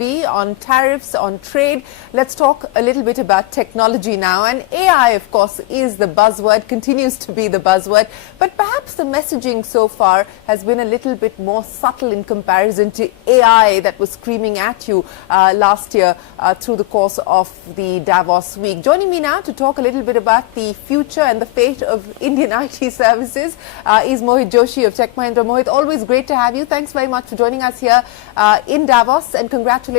On tariffs, on trade. Let's talk a little bit about technology now. And AI, of course, is the buzzword, continues to be the buzzword. But perhaps the messaging so far has been a little bit more subtle in comparison to AI that was screaming at you last year through the course of the Davos week. Joining me now to talk a little bit about the future and the fate of Indian IT services is Mohit Joshi of Tech Mahindra. Mohit, always great to have you. Thanks very much for joining us here in Davos, and congratulations.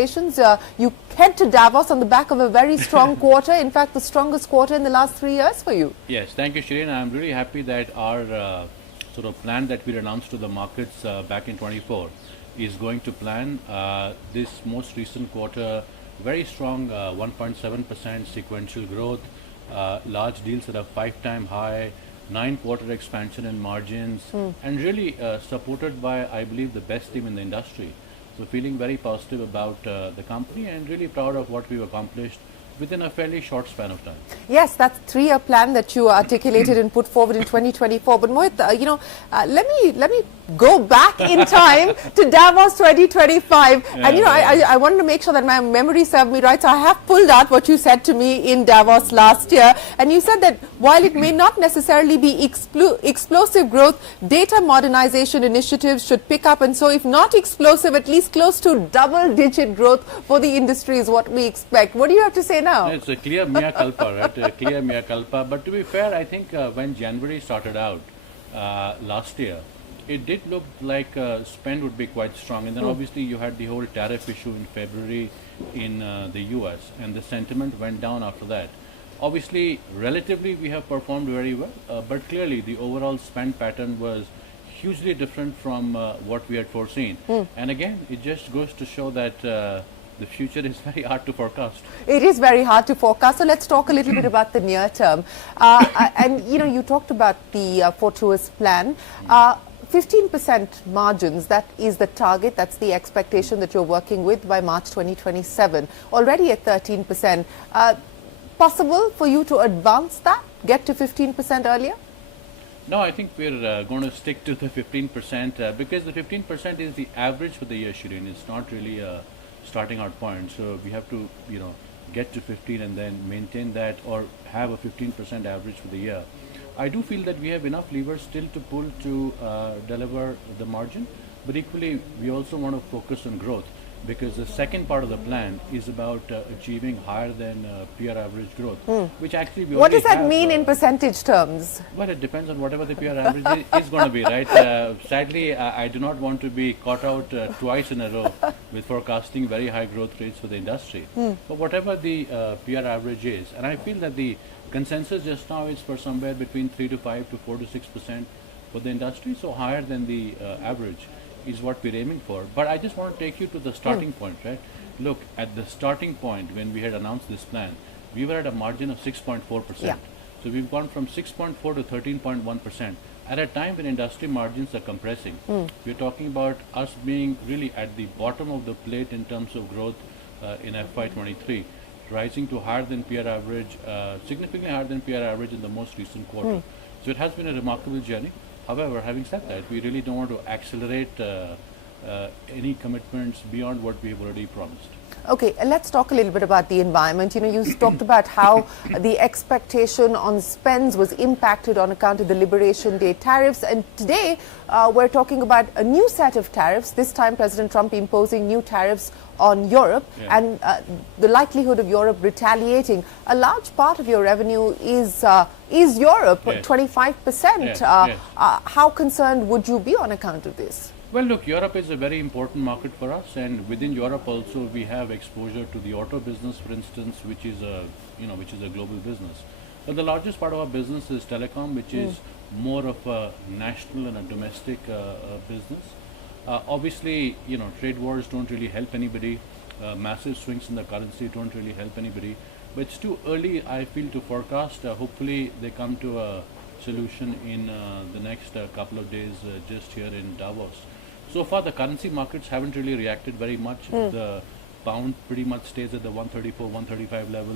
You head to Davos on the back of a very strong quarter, in fact the strongest quarter in the last 3 years for you. Yes, thank you, Shereen. I'm really happy that our sort of plan that we announced to the markets back in 24 is going to plan. This most recent quarter, very strong 1.7% sequential growth, large deals at a 5-time high, 9-quarter expansion in margins, and really supported by, I believe, the best team in the industry. So feeling very positive about the company and really proud of what we've accomplished within a fairly short span of time. Yes, that's a 3-year plan that you articulated and put forward in 2024. But Mohit, let me go back in time to Davos 2025. And I wanted to make sure that my memory served me right. So I have pulled out what you said to me in Davos last year. And you said that while it may not necessarily be explosive growth, data modernization initiatives should pick up. And so if not explosive, at least close to double-digit growth for the industry is what we expect. What do you have to say now? It's a clear mea culpa, right? A clear mea culpa. But to be fair, I think when January started out last year, it did look like spend would be quite strong. And then obviously you had the whole tariff issue in February in the US, and the sentiment went down after that. Obviously, relatively we have performed very well, but clearly the overall spend pattern was hugely different from what we had foreseen. And again, it just goes to show that the future is very hard to forecast. It is very hard to forecast. So let's talk a little bit about the near term. And you talked about the Fortius plan. 15% margins, that is the target, that's the expectation that you're working with by March 2027. Already at 13%. Possible for you to advance that, get to 15% earlier? No, I think we're going to stick to the 15% because the 15% is the average for the year, Shereen. It's not really a starting out point. So we have to, get to 15 and then maintain that or have a 15% average for the year. I do feel that we have enough levers still to pull to deliver the margin, but equally we also want to focus on growth, because the second part of the plan is about achieving higher than peer average growth, which actually we What does that mean in percentage terms? Well, it depends on whatever the peer average is going to be, right? Sadly, I do not want to be caught out twice in a row with forecasting very high growth rates for the industry. But whatever the peer average is, and I feel that the consensus just now is for somewhere between 3 to 5 to 4 to 6% for the industry, so higher than the average is what we're aiming for. But I just want to take you to the starting point, right? Look, at the starting point when we had announced this plan, we were at a margin of 6.4%. So we've gone from 6.4 to 13.1% at a time when industry margins are compressing. We're talking about us being really at the bottom of the plate in terms of growth in FY23, rising to higher than peer average, significantly higher than peer average in the most recent quarter. So it has been a remarkable journey. However, having said that, we really don't want to accelerate any commitments beyond what we have already promised. Okay, let's talk a little bit about the environment. You talked about how the expectation on spends was impacted on account of the Liberation Day tariffs. And today, we're talking about a new set of tariffs, this time President Trump imposing new tariffs on Europe and the likelihood of Europe retaliating. A large part of your revenue is Europe, 25%. How concerned would you be on account of this? Well, look, Europe is a very important market for us, and within Europe also we have exposure to the auto business, for instance, which is a global business. But the largest part of our business is telecom, which is more of a national and a domestic business. Obviously, trade wars don't really help anybody. Massive swings in the currency don't really help anybody. But it's too early, I feel, to forecast. Hopefully, they come to a solution in the next couple of days just here in Davos. So far, the currency markets haven't really reacted very much. The pound pretty much stays at the 134, 135 level.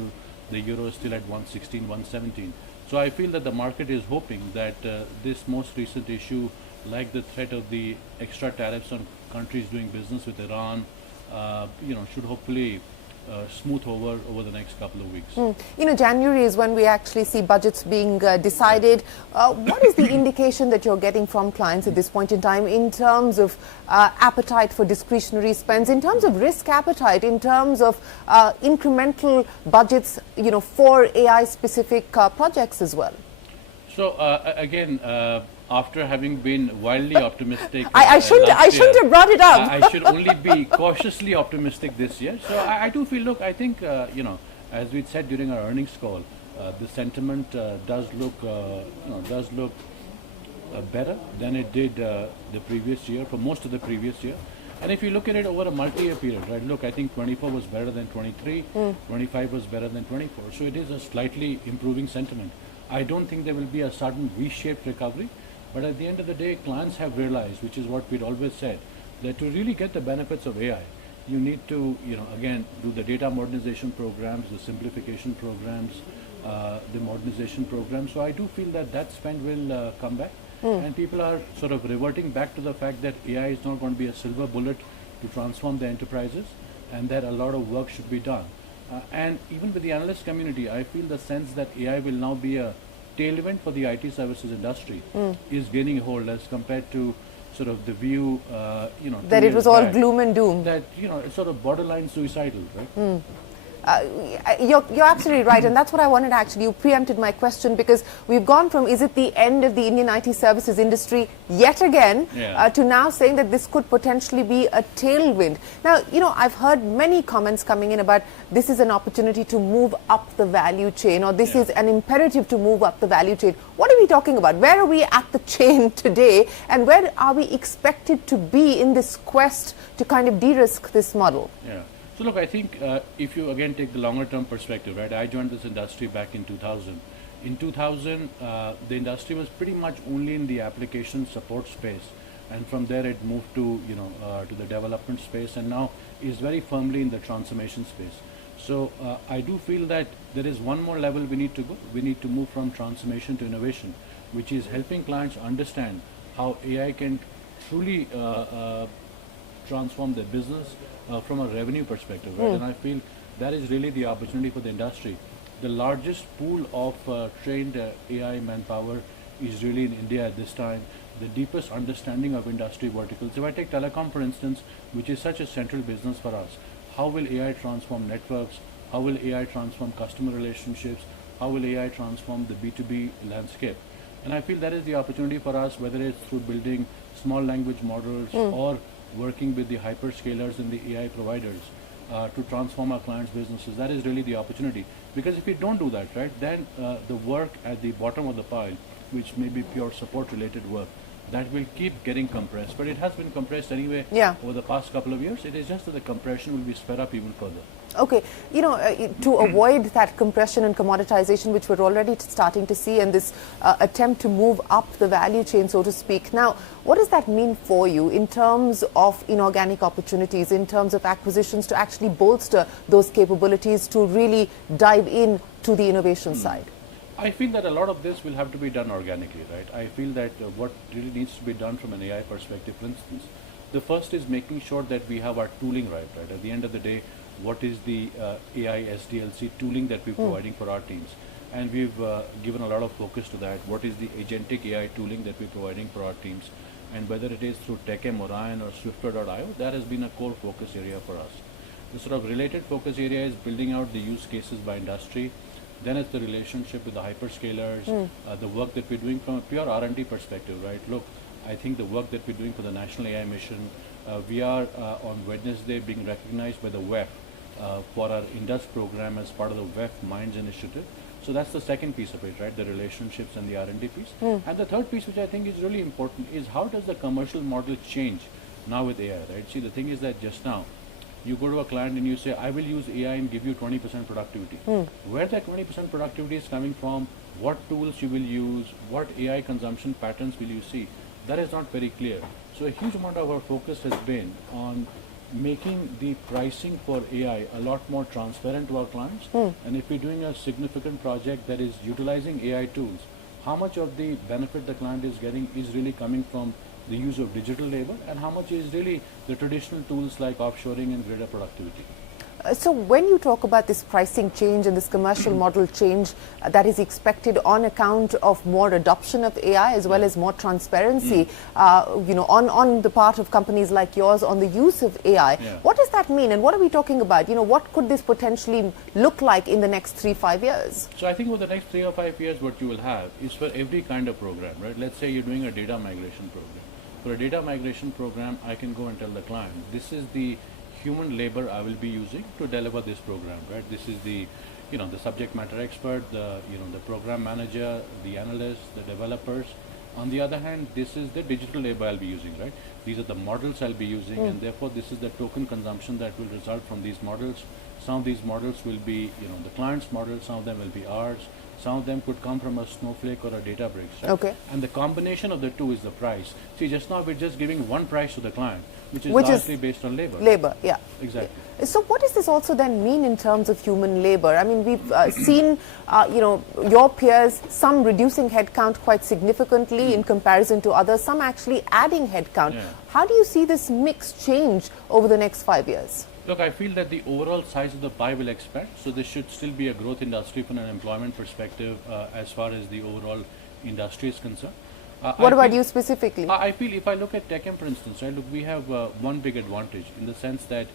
The euro is still at 116, 117. So I feel that the market is hoping that this most recent issue, like the threat of the extra tariffs on countries doing business with Iran should hopefully smooth over the next couple of weeks. January is when we actually see budgets being decided. What is the indication that you're getting from clients at this point in time in terms of appetite for discretionary spends, in terms of risk appetite, in terms of incremental budgets, for AI-specific projects as well? So again, after having been wildly optimistic, I shouldn't have brought it up. I should only be cautiously optimistic this year. So I do feel, look, I think as we said during our earnings call, the sentiment does look better than it did the previous year, for most of the previous year. And if you look at it over a multi-year period, right? Look, I think 24 was better than 23, 25 was better than 24. So it is a slightly improving sentiment. I don't think there will be a sudden V-shaped recovery, but at the end of the day, clients have realized, which is what we'd always said, that to really get the benefits of AI, you need to, again, do the data modernization programs, the simplification programs, the modernization programs. So I do feel that spend will come back, and people are sort of reverting back to the fact that AI is not going to be a silver bullet to transform the enterprises, and that a lot of work should be done. And even with the analyst community, I feel the sense that AI will now be a tailwind for the IT services industry is gaining hold, as compared to sort of the view, that it was all gloom and doom. That, it's sort of borderline suicidal, right? You're absolutely right, and that's what I wanted. Actually, you preempted my question, because we've gone from, is it the end of the Indian IT services industry yet again, to now saying that this could potentially be a tailwind. Now, I've heard many comments coming in about this is an opportunity to move up the value chain, or this is an imperative to move up the value chain. What are we talking about? Where are we at the chain today, and where are we expected to be in this quest to kind of de-risk this model? Yeah. So look, I think if you again take the longer term perspective, right? I joined this industry back in 2000. In 2000, the industry was pretty much only in the application support space, and from there it moved to to the development space, and now is very firmly in the transformation space. So I do feel that there is one more level we need to go. We need to move from transformation to innovation, which is helping clients understand how AI can truly transform their business from a revenue perspective, right? And I feel that is really the opportunity for the industry. The largest pool of trained AI manpower is really in India at this time. The deepest understanding of industry verticals. If I take telecom, for instance, which is such a central business for us, how will AI transform networks? How will AI transform customer relationships? How will AI transform the B2B landscape? And I feel that is the opportunity for us, whether it's through building small language models or working with the hyperscalers and the AI providers to transform our clients' businesses. That is really the opportunity. Because if we don't do that, right, then the work at the bottom of the pile, which may be pure support related work, that will keep getting compressed. But it has been compressed anyway over the past couple of years. It is just that the compression will be sped up even further. Okay, to avoid that compression and commoditization, which we're already starting to see, and this attempt to move up the value chain, so to speak. Now, what does that mean for you in terms of inorganic opportunities, in terms of acquisitions to actually bolster those capabilities to really dive in to the innovation side? I feel that a lot of this will have to be done organically, right? I feel that what really needs to be done from an AI perspective, for instance, the first is making sure that we have our tooling right? At the end of the day, what is the AI SDLC tooling that we're providing for our teams? And we've given a lot of focus to that. What is the agentic AI tooling that we're providing for our teams? And whether it is through TechM, Orion or Swifter.io, that has been a core focus area for us. The sort of related focus area is building out the use cases by industry. Then it's the relationship with the hyperscalers, the work that we're doing from a pure R&D perspective, right? Look, I think the work that we're doing for the National AI Mission, we are on Wednesday being recognized by the WEF for our Indus program as part of the WEF Minds initiative. So that's the second piece of it, right? The relationships and the R&D piece. And the third piece, which I think is really important, is how does the commercial model change now with AI, right? See, the thing is that just now, you go to a client and you say, I will use AI and give you 20% productivity. Where that 20% productivity is coming from, what tools you will use, what AI consumption patterns will you see, that is not very clear. So a huge amount of our focus has been on making the pricing for AI a lot more transparent to our clients. And if we're doing a significant project that is utilizing AI tools, how much of the benefit the client is getting is really coming from the use of digital labor, and how much is really the traditional tools like offshoring and greater productivity. So when you talk about this pricing change and this commercial model change that is expected on account of more adoption of AI as well as more transparency, on the part of companies like yours on the use of AI, what does that mean and what are we talking about? What could this potentially look like in the next 3-5 years? So I think over the next 3 or 5 years, what you will have is for every kind of program, right? Let's say you're doing a data migration program. For a data migration program, I can go and tell the client, this is the human labor I will be using to deliver this program, right? This is the, the subject matter expert, the program manager, the analyst, the developers. On the other hand, this is the digital labor I'll be using, right? These are the models I'll be using, and therefore this is the token consumption that will result from these models. Some of these models will be, the client's models, some of them will be ours. Some of them could come from a Snowflake or a Databricks, right? Okay. And the combination of the two is the price. See, just now we're just giving one price to the client, which is largely based on labor. Labor, yeah. Exactly. So what does this also then mean in terms of human labor? I mean, we've seen, your peers, some reducing headcount quite significantly in comparison to others, some actually adding headcount. Yeah. How do you see this mix change over the next 5 years? Look, I feel that the overall size of the pie will expand, so this should still be a growth industry from an employment perspective as far as the overall industry is concerned. What about you specifically? I feel if I look at Tech M, for instance, right, look, we have one big advantage in the sense that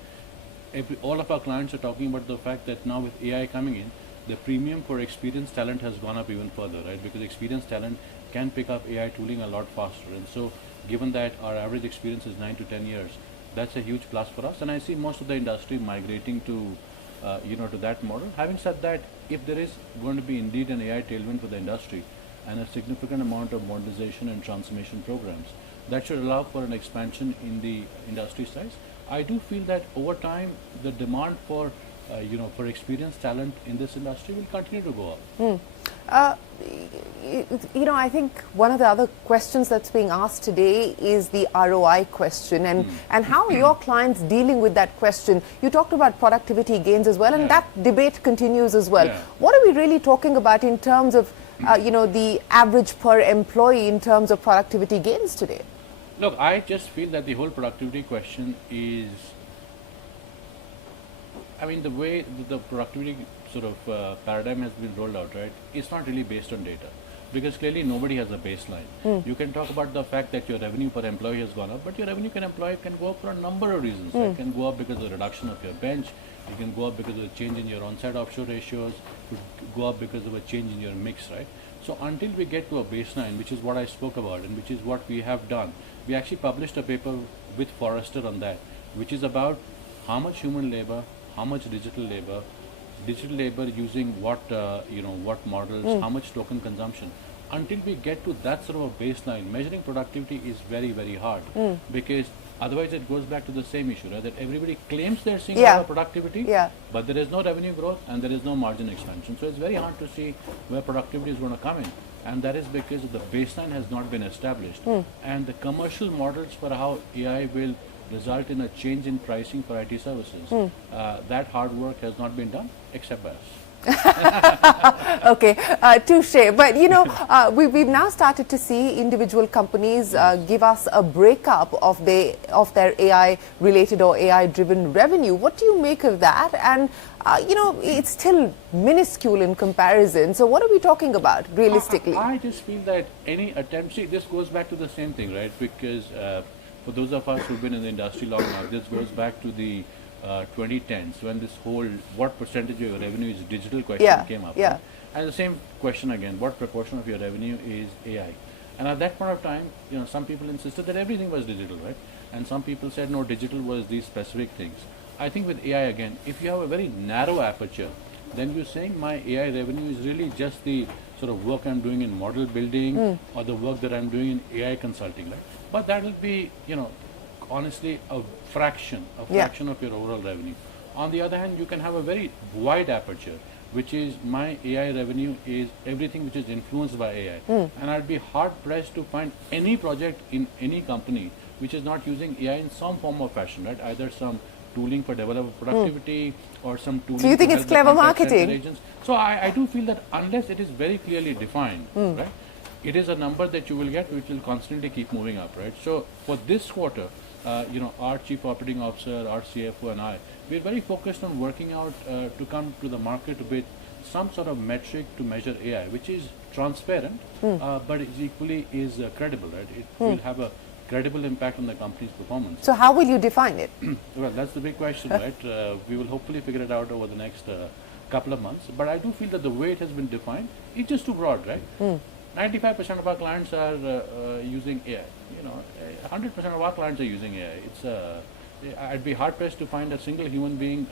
all of our clients are talking about the fact that now with AI coming in, the premium for experienced talent has gone up even further, right? Because experienced talent can pick up AI tooling a lot faster, and so given that our average experience is 9 to 10 years, that's a huge plus for us, and I see most of the industry migrating to, to that model. Having said that, if there is going to be indeed an AI tailwind for the industry and a significant amount of modernization and transformation programs, that should allow for an expansion in the industry size. I do feel that over time, the demand for, for experienced talent in this industry will continue to go up. I think one of the other questions that's being asked today is the ROI question and how are your clients dealing with that question? You talked about productivity gains as well, and that debate continues as well. What are we really talking about in terms of, the average per employee in terms of productivity gains today? Look, I just feel that the whole productivity question is, the way the productivity sort of paradigm has been rolled out, right, it's not really based on data, because clearly nobody has a baseline. You can talk about the fact that your revenue per employee has gone up, but your revenue per employee can go up for a number of reasons. It can go up because of the reduction of your bench, it can go up because of the change in your on-site offshore ratios, it could go up because of a change in your mix, right? So until we get to a baseline, which is what I spoke about and which is what we have done, we actually published a paper with Forrester on that, which is about how much human labor, how much digital labor using what what models, how much token consumption. Until we get to that sort of a baseline, measuring productivity is very, very hard, because otherwise it goes back to the same issue, right? That everybody claims they're seeing a lot of productivity, but there is no revenue growth and there is no margin expansion. So it's very hard to see where productivity is going to come in, and that is because the baseline has not been established, and the commercial models for how AI will result in a change in pricing for IT services. That hard work has not been done except by us. Okay, touche. But we've now started to see individual companies give us a breakup of their AI-related or AI-driven revenue. What do you make of that? And it's still minuscule in comparison. So what are we talking about realistically? I just feel that any attempt, see, this goes back to the same thing, right? Because for those of us who've been in the industry long now, this goes back to the 2010s, when this whole what percentage of your revenue is digital question came up. Right? And the same question again, what proportion of your revenue is AI? And at that point of time, some people insisted that everything was digital, right? And some people said, no, digital was these specific things. I think with AI again, if you have a very narrow aperture, then you're saying my AI revenue is really just the sort of work I'm doing in model building or the work that I'm doing in AI consulting, right? But that will be, honestly, a fraction of your overall revenue. On the other hand, you can have a very wide aperture, which is my AI revenue is everything which is influenced by AI. And I'd be hard pressed to find any project in any company which is not using AI in some form or fashion, right? Either some tooling for developer productivity or some tooling. So you think it's clever marketing? So I do feel that unless it is very clearly defined, right? it is a number that you will get which will constantly keep moving up, right? So for this quarter, our Chief Operating Officer, our CFO and I, we're very focused on working out to come to the market with some sort of metric to measure AI, which is transparent, but equally is credible, right? It will have a credible impact on the company's performance. So how will you define it? Well, that's the big question, right? We will hopefully figure it out over the next couple of months. But I do feel that the way it has been defined, it's just too broad, right? 95% of our clients are using AI. 100% of our clients are using AI. I'd be hard pressed to find a single human being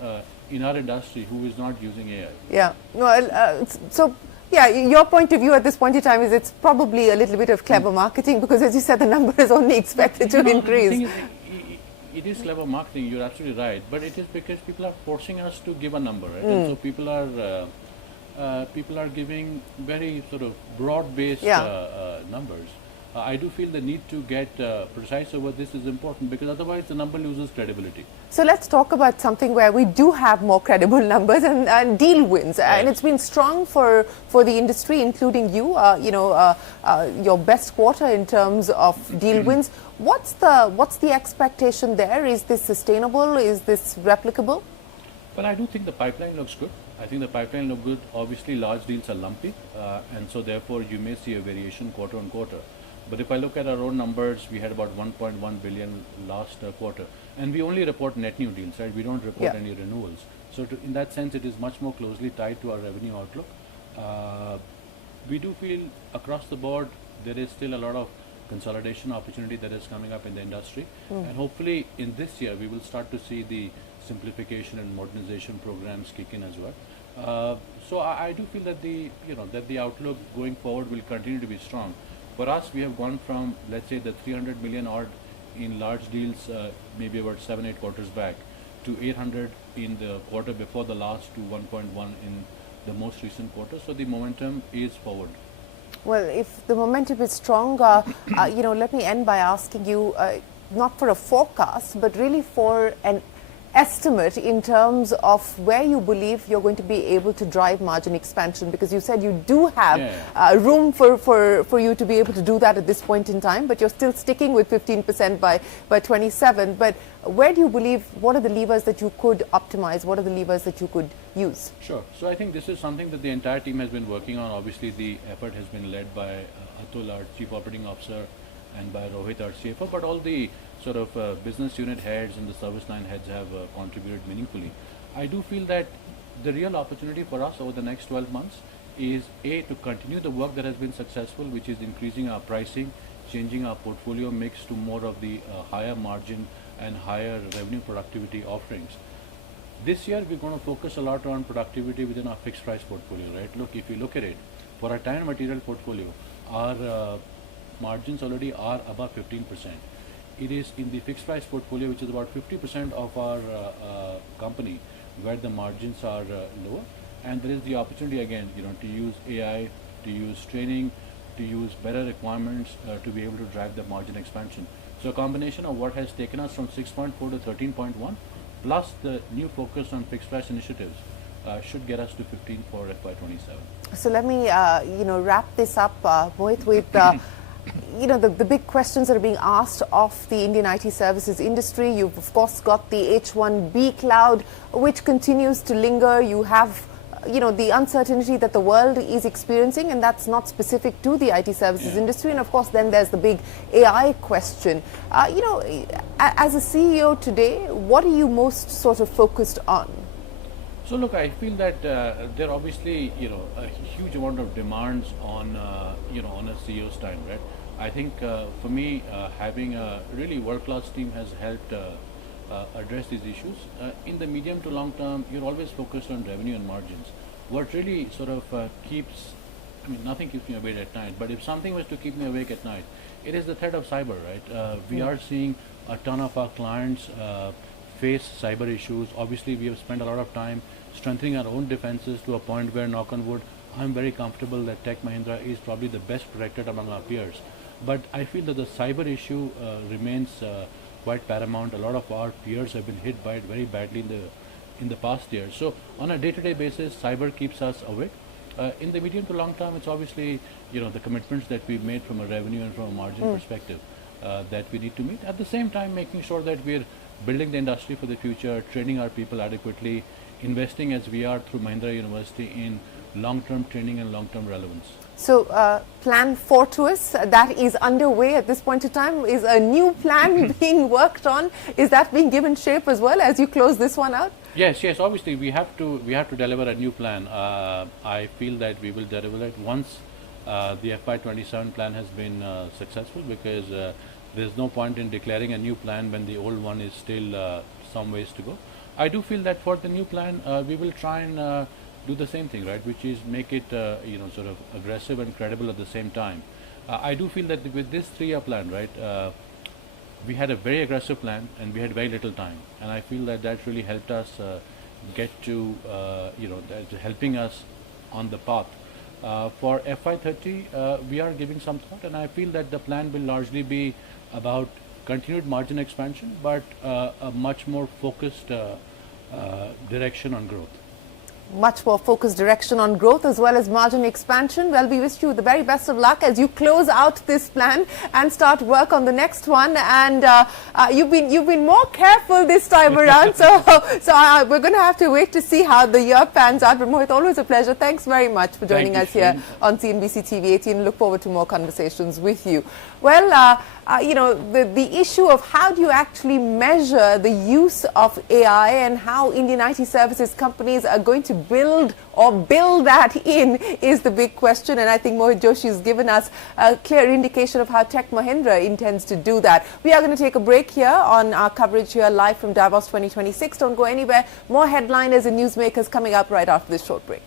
in our industry who is not using AI. Yeah. Well, so yeah, your point of view at this point in time is it's probably a little bit of clever marketing, because as you said, the number is only expected to increase. The thing is, it is clever marketing, you're absolutely right, but it is because people are forcing us to give a number, right? And so people are giving very sort of broad-based numbers. I do feel the need to get precise over this is important, because otherwise the number loses credibility. So let's talk about something where we do have more credible numbers, and deal wins. Yes. And it's been strong for the industry, including you. Your best quarter in terms of deal wins. What's the expectation there? Is this sustainable? Is this replicable? Well, I do think the pipeline looks good. I think the pipeline looks good. Obviously, large deals are lumpy, and so therefore you may see a variation quarter on quarter. But if I look at our own numbers, we had about 1.1 billion last quarter, and we only report net new deals, right? We don't report any renewals. So in that sense, it is much more closely tied to our revenue outlook. We do feel across the board there is still a lot of consolidation opportunity that is coming up in the industry, and hopefully in this year we will start to see the simplification and modernization programs kick in as well. So I do feel that the outlook going forward will continue to be strong. For us, we have gone from, let's say, the 300 million odd in large deals maybe about 7-8 quarters back, to 800 in the quarter before the last, to 1.1 in the most recent quarter. So the momentum is forward. Well, if the momentum is strong, let me end by asking you, not for a forecast, but really for an estimate in terms of where you believe you're going to be able to drive margin expansion, because you said you do have room for you to be able to do that at this point in time, but you're still sticking with 15% by 27. But where do you believe, what are the levers that you could optimize? What are the levers that you could use? Sure. So I think this is something that the entire team has been working on. Obviously, the effort has been led by Atul, our Chief Operating Officer, and by Rohit, our CFO, but all the sort of business unit heads and the service line heads have contributed meaningfully. I do feel that the real opportunity for us over the next 12 months is to continue the work that has been successful, which is increasing our pricing, changing our portfolio mix to more of the higher margin and higher revenue productivity offerings. This year we're going to focus a lot on productivity within our fixed price portfolio, right? Look, if you look at it, for our time and material portfolio, our margins already are above 15%. It is in the fixed price portfolio, which is about 50% of our company, where the margins are lower, and there is the opportunity again, to use AI, to use training, to use better requirements to be able to drive the margin expansion. So a combination of what has taken us from 6.4 to 13.1, plus the new focus on fixed price initiatives, should get us to 15 for FY27. So let me, wrap this up, Mohit, with the big questions that are being asked of the Indian IT services industry. You've of course got the H1B cloud, which continues to linger. You have the uncertainty that the world is experiencing, and that's not specific to the IT services industry. And of course, then there's the big AI question. As a CEO today, what are you most sort of focused on? So look, I feel that there are obviously a huge amount of demands on on a CEO's time, right? I think for me, having a really world-class team has helped address these issues. In the medium to long term, you're always focused on revenue and margins. What really sort of nothing keeps me awake at night, but if something was to keep me awake at night, it is the threat of cyber, right? We are seeing a ton of our clients face cyber issues. Obviously, we have spent a lot of time strengthening our own defenses to a point where, knock on wood, I'm very comfortable that Tech Mahindra is probably the best protected among our peers. But I feel that the cyber issue remains quite paramount. A lot of our peers have been hit by it very badly in the past year. So on a day-to-day basis, cyber keeps us awake. in the medium to long term, it's obviously, the commitments that we've made from a revenue and from a margin perspective that we need to meet. At the same time, making sure that we're building the industry for the future, training our people adequately, investing as we are through Mahindra University in long-term training and long-term relevance. So Plan Fortius, that is underway at this point in time. Is a new plan being worked on? Is that being given shape as well as you close this one out? Yes. Obviously, we have to deliver a new plan. I feel that we will deliver it once the FY27 plan has been successful, because there's no point in declaring a new plan when the old one is still some ways to go. I do feel that for the new plan, we will try and do the same thing, right, which is make it sort of aggressive and credible at the same time. I do feel that with this 3-year plan, right, we had a very aggressive plan and we had very little time, and I feel that that really helped us get to that's helping us on the path. For FY30, we are giving some thought, and I feel that the plan will largely be about continued margin expansion, but a much more focused direction on growth. Much more focused direction on growth as well as margin expansion. Well, we wish you the very best of luck as you close out this plan and start work on the next one. And you've been more careful this time around, so we're going to have to wait to see how the year pans out. But Mohit, always a pleasure. Thanks very much for joining us here on CNBC-TV18. Look forward to more conversations with you. Well, the issue of how do you actually measure the use of AI and how Indian IT services companies are going to build that in is the big question, and I think Mohit Joshi has given us a clear indication of how Tech Mahindra intends to do that. We are going to take a break here on our coverage here live from Davos 2026. Don't go anywhere. More headliners and newsmakers coming up right after this short break.